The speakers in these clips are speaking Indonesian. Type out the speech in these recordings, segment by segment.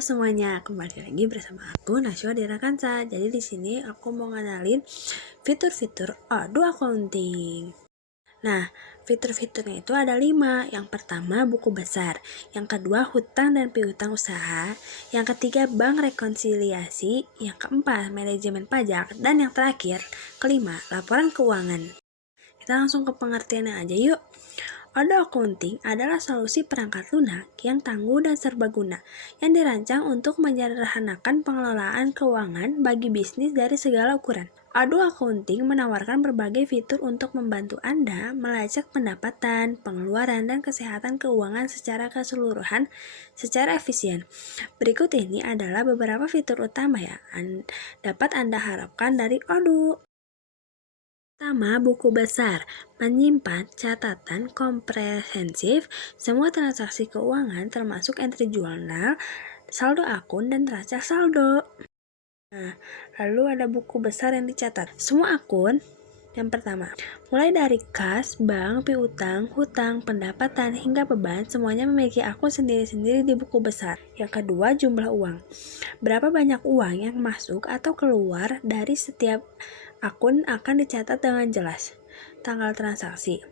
semuanya, kembali lagi bersama aku Nashwa Dirakansa. Jadi di sini aku mau ngenalin fitur-fitur Odoo Accounting. Nah, fitur-fiturnya itu ada 5. Yang pertama buku besar, yang kedua hutang dan piutang usaha, yang ketiga bank rekonsiliasi, yang keempat manajemen pajak, dan yang terakhir kelima laporan keuangan. Kita langsung ke pengertiannya aja yuk. Odoo Accounting adalah solusi perangkat lunak yang tangguh dan serbaguna yang dirancang untuk menyederhanakan pengelolaan keuangan bagi bisnis dari segala ukuran. Odoo Accounting menawarkan berbagai fitur untuk membantu Anda melacak pendapatan, pengeluaran, dan kesehatan keuangan secara keseluruhan secara efisien. Berikut ini adalah beberapa fitur utama yang dapat Anda harapkan dari Odoo. Pertama, buku besar menyimpan catatan komprehensif semua transaksi keuangan termasuk entry jurnal, saldo akun, dan neraca saldo. Nah, lalu ada buku besar yang dicatat. Semua akun yang pertama, mulai dari kas, bank, piutang, hutang, pendapatan, hingga beban, semuanya memiliki akun sendiri-sendiri di buku besar. Yang kedua, jumlah uang. Berapa banyak uang yang masuk atau keluar dari setiap akun akan dicatat dengan jelas. Tanggal transaksi.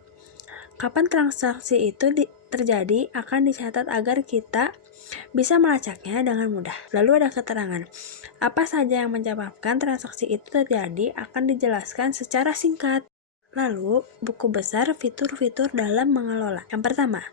Kapan transaksi itu terjadi akan dicatat agar kita bisa melacaknya dengan mudah. Lalu ada keterangan. Apa saja yang menyebabkan transaksi itu terjadi akan dijelaskan secara singkat. Lalu, buku besar fitur-fitur dalam mengelola. Yang pertama,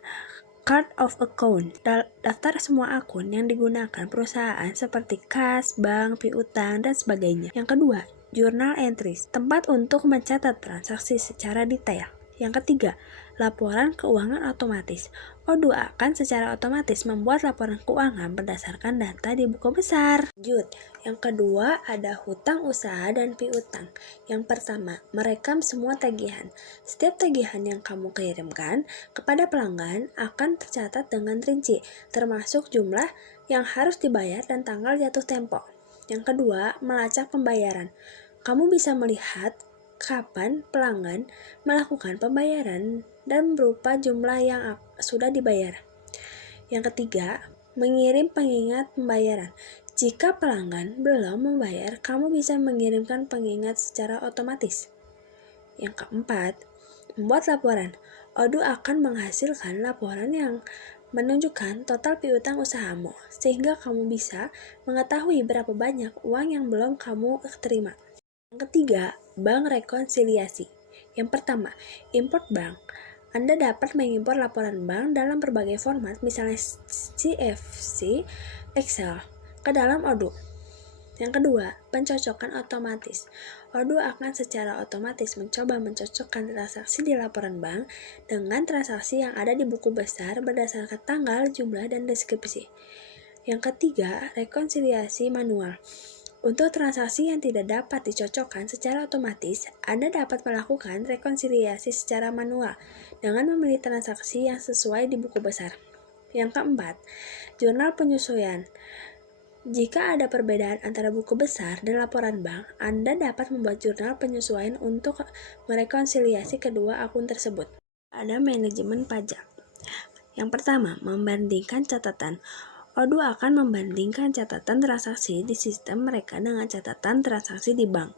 Chart of Account, daftar semua akun yang digunakan perusahaan seperti kas, bank, piutang, dan sebagainya. Yang kedua, Journal Entries, tempat untuk mencatat transaksi secara detail. Yang ketiga, laporan keuangan otomatis. Odoo akan secara otomatis membuat laporan keuangan berdasarkan data di buku besar. Lanjut, yang kedua ada hutang usaha dan piutang. Yang pertama, merekam semua tagihan. Setiap tagihan yang kamu kirimkan kepada pelanggan akan tercatat dengan rinci, termasuk jumlah yang harus dibayar dan tanggal jatuh tempo. Yang kedua, melacak pembayaran. Kamu bisa melihat kapan pelanggan melakukan pembayaran dan berupa jumlah yang sudah dibayar. Yang ketiga, mengirim pengingat pembayaran. Jika pelanggan belum membayar, kamu bisa mengirimkan pengingat secara otomatis. Yang keempat, membuat laporan. Odoo akan menghasilkan laporan yang menunjukkan total piutang usahamu, sehingga kamu bisa mengetahui berapa banyak uang yang belum kamu terima. Yang ketiga, bank rekonsiliasi. Yang pertama, import bank. Anda dapat mengimpor laporan bank dalam berbagai format, misalnya CSV, Excel, ke dalam Odoo. Yang kedua, pencocokan otomatis. Odoo akan secara otomatis mencoba mencocokkan transaksi di laporan bank dengan transaksi yang ada di buku besar berdasarkan tanggal, jumlah, dan deskripsi. Yang ketiga, rekonsiliasi manual. Untuk transaksi yang tidak dapat dicocokkan secara otomatis, Anda dapat melakukan rekonsiliasi secara manual dengan memilih transaksi yang sesuai di buku besar. Yang keempat, jurnal penyesuaian. Jika ada perbedaan antara buku besar dan laporan bank, Anda dapat membuat jurnal penyesuaian untuk merekonsiliasi kedua akun tersebut. Ada manajemen pajak. Yang pertama, membandingkan catatan. Odoo akan membandingkan catatan transaksi di sistem mereka dengan catatan transaksi di bank.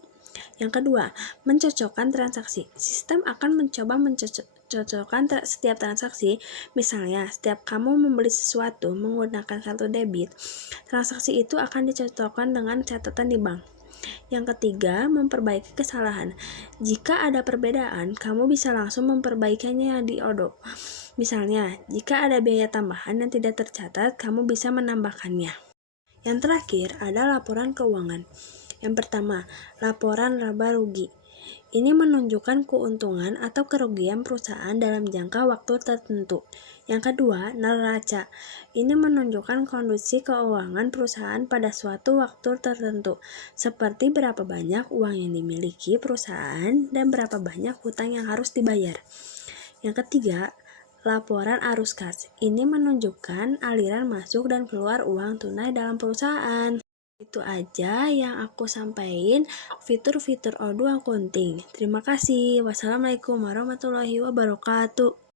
Yang kedua, mencocokkan transaksi. Sistem akan mencoba mencocokkan setiap transaksi. Misalnya, setiap kamu membeli sesuatu menggunakan kartu debit, transaksi itu akan dicocokkan dengan catatan di bank. Yang ketiga, memperbaiki kesalahan. Jika ada perbedaan, kamu bisa langsung memperbaikinya di Odoo. Misalnya, jika ada biaya tambahan yang tidak tercatat, kamu bisa menambahkannya. Yang terakhir, ada laporan keuangan. Yang pertama, laporan laba rugi. Ini menunjukkan keuntungan atau kerugian perusahaan dalam jangka waktu tertentu. Yang kedua, neraca. Ini menunjukkan kondisi keuangan perusahaan pada suatu waktu tertentu, seperti berapa banyak uang yang dimiliki perusahaan dan berapa banyak hutang yang harus dibayar. Yang ketiga, laporan arus kas. Ini menunjukkan aliran masuk dan keluar uang tunai dalam perusahaan. Itu aja yang aku sampaikan fitur-fitur Odoo Accounting. Terima kasih. Wassalamualaikum warahmatullahi wabarakatuh.